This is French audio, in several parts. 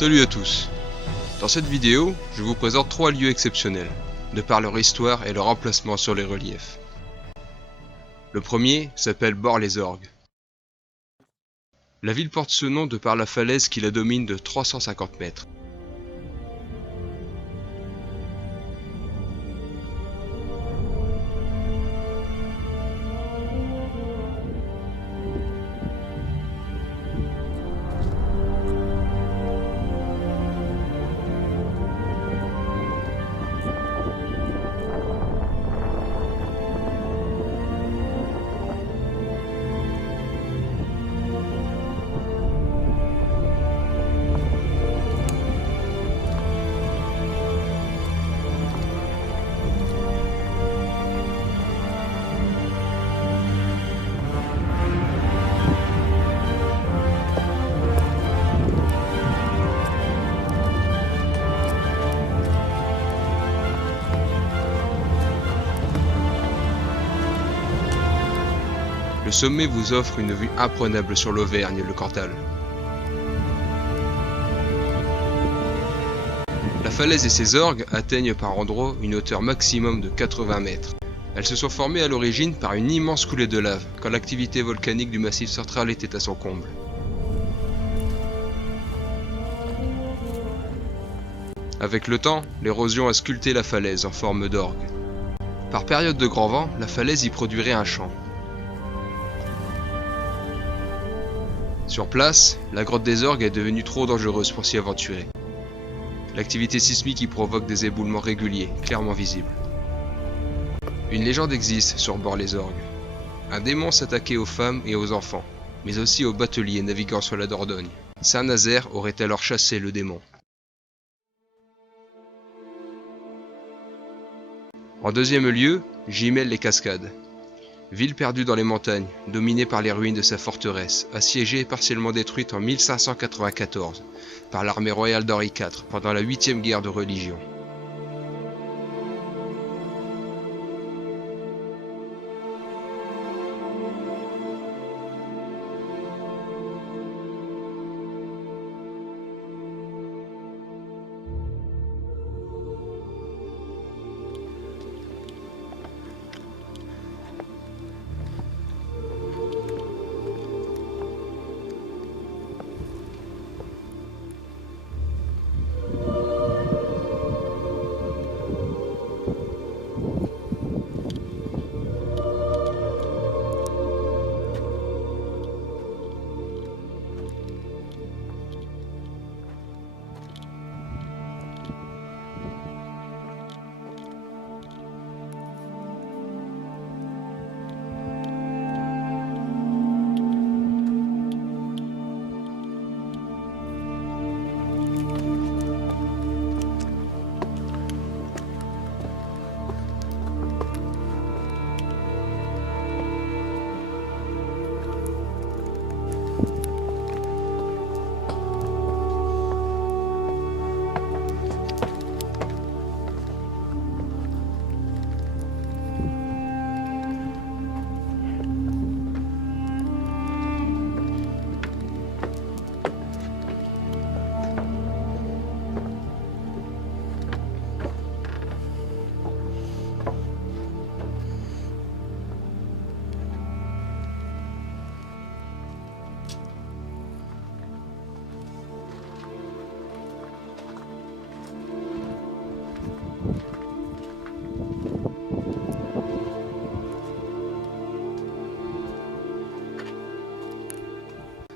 Salut à tous. Dans cette vidéo, je vous présente 3 lieux exceptionnels, de par leur histoire et leur emplacement sur les reliefs. Le premier s'appelle Bar-les-Orgues. La ville porte ce nom de par la falaise qui la domine de 350 mètres. Le sommet vous offre une vue imprenable sur l'Auvergne et le Cantal. La falaise et ses orgues atteignent par endroits une hauteur maximum de 80 mètres. Elles se sont formées à l'origine par une immense coulée de lave, quand l'activité volcanique du Massif central était à son comble. Avec le temps, l'érosion a sculpté la falaise en forme d'orgue. Par période de grand vent, la falaise y produirait un champ. Sur place, la grotte des orgues est devenue trop dangereuse pour s'y aventurer. L'activité sismique y provoque des éboulements réguliers, clairement visibles. Une légende existe sur Bar-les-Orgues. Un démon s'attaquait aux femmes et aux enfants, mais aussi aux bateliers naviguant sur la Dordogne. Saint-Nazaire aurait alors chassé le démon. En deuxième lieu, Gimel-les-Cascades. Ville perdue dans les montagnes, dominée par les ruines de sa forteresse, assiégée et partiellement détruite en 1594 par l'armée royale d'Henri IV pendant la 8e guerre de religion.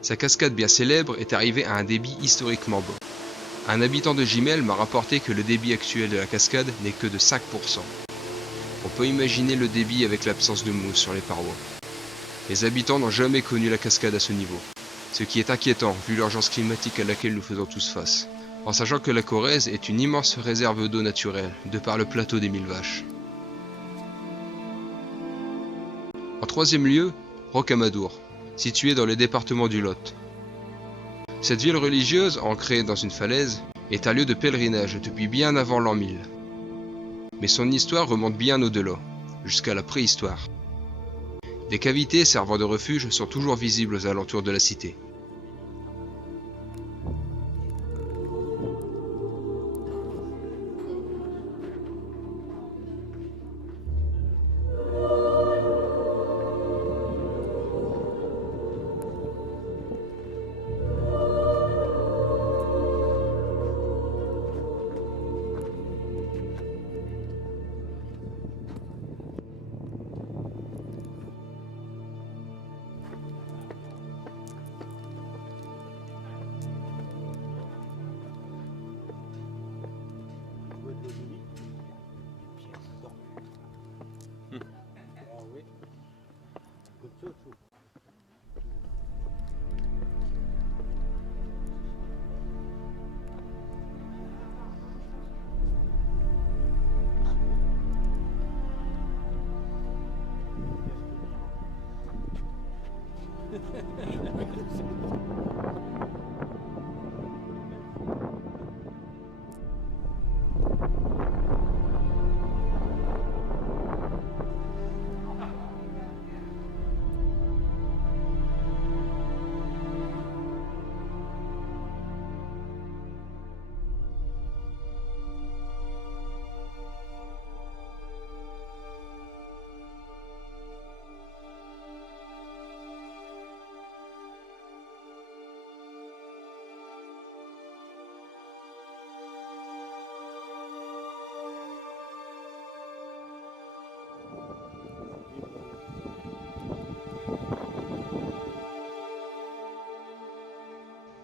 Sa cascade bien célèbre est arrivée à un débit historiquement bas. Un habitant de Gimel m'a rapporté que le débit actuel de la cascade n'est que de 5%. On peut imaginer le débit avec l'absence de mousse sur les parois. Les habitants n'ont jamais connu la cascade à ce niveau, ce qui est inquiétant vu l'urgence climatique à laquelle nous faisons tous face, en sachant que la Corrèze est une immense réserve d'eau naturelle, de par le plateau des 1000 vaches. En troisième lieu, Rocamadour, situé dans le département du Lot. Cette ville religieuse, ancrée dans une falaise, est un lieu de pèlerinage depuis bien avant l'an 1000. Mais son histoire remonte bien au-delà, jusqu'à la préhistoire. Des cavités servant de refuge sont toujours visibles aux alentours de la cité.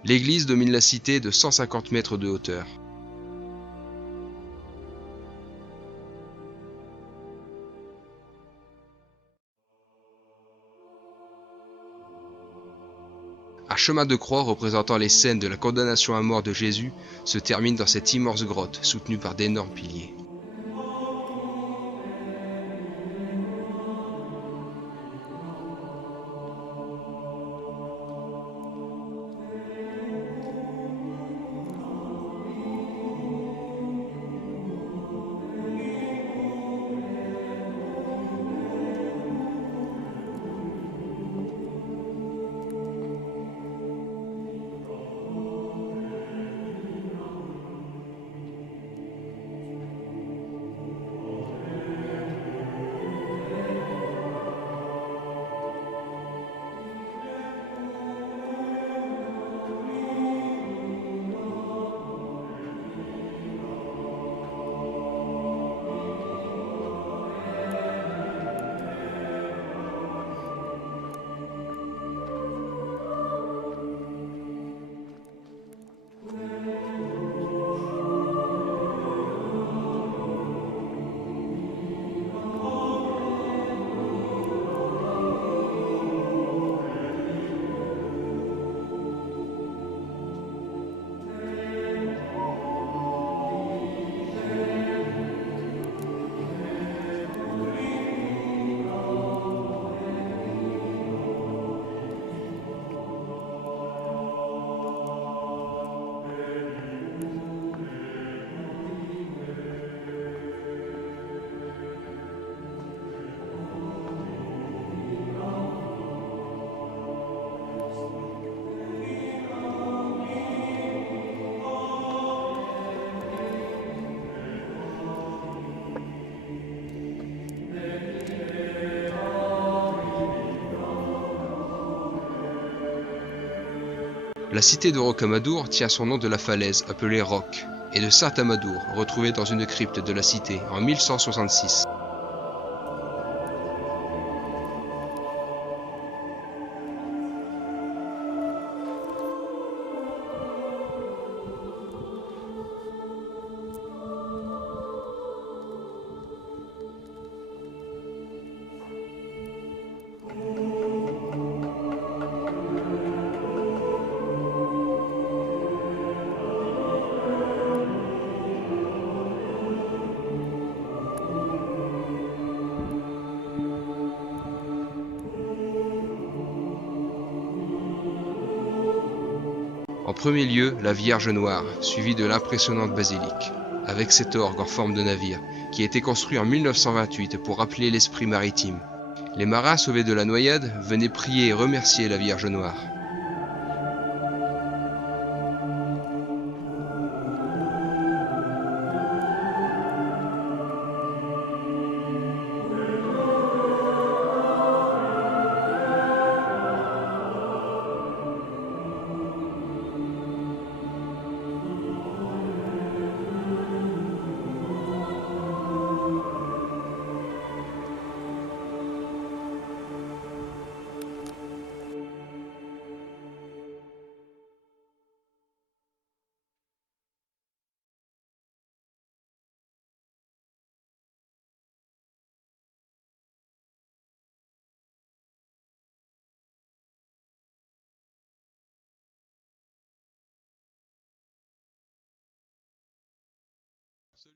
L'église domine la cité de 150 mètres de hauteur. Un chemin de croix représentant les scènes de la condamnation à mort de Jésus se termine dans cette immense grotte soutenue par d'énormes piliers. La cité de Rocamadour tient son nom de la falaise appelée Roc et de Saint Amadour, retrouvé dans une crypte de la cité en 1166. En premier lieu, la Vierge Noire, suivie de l'impressionnante basilique, avec cet orgue en forme de navire, qui a été construit en 1928 pour rappeler l'esprit maritime. Les marins sauvés de la noyade venaient prier et remercier la Vierge Noire.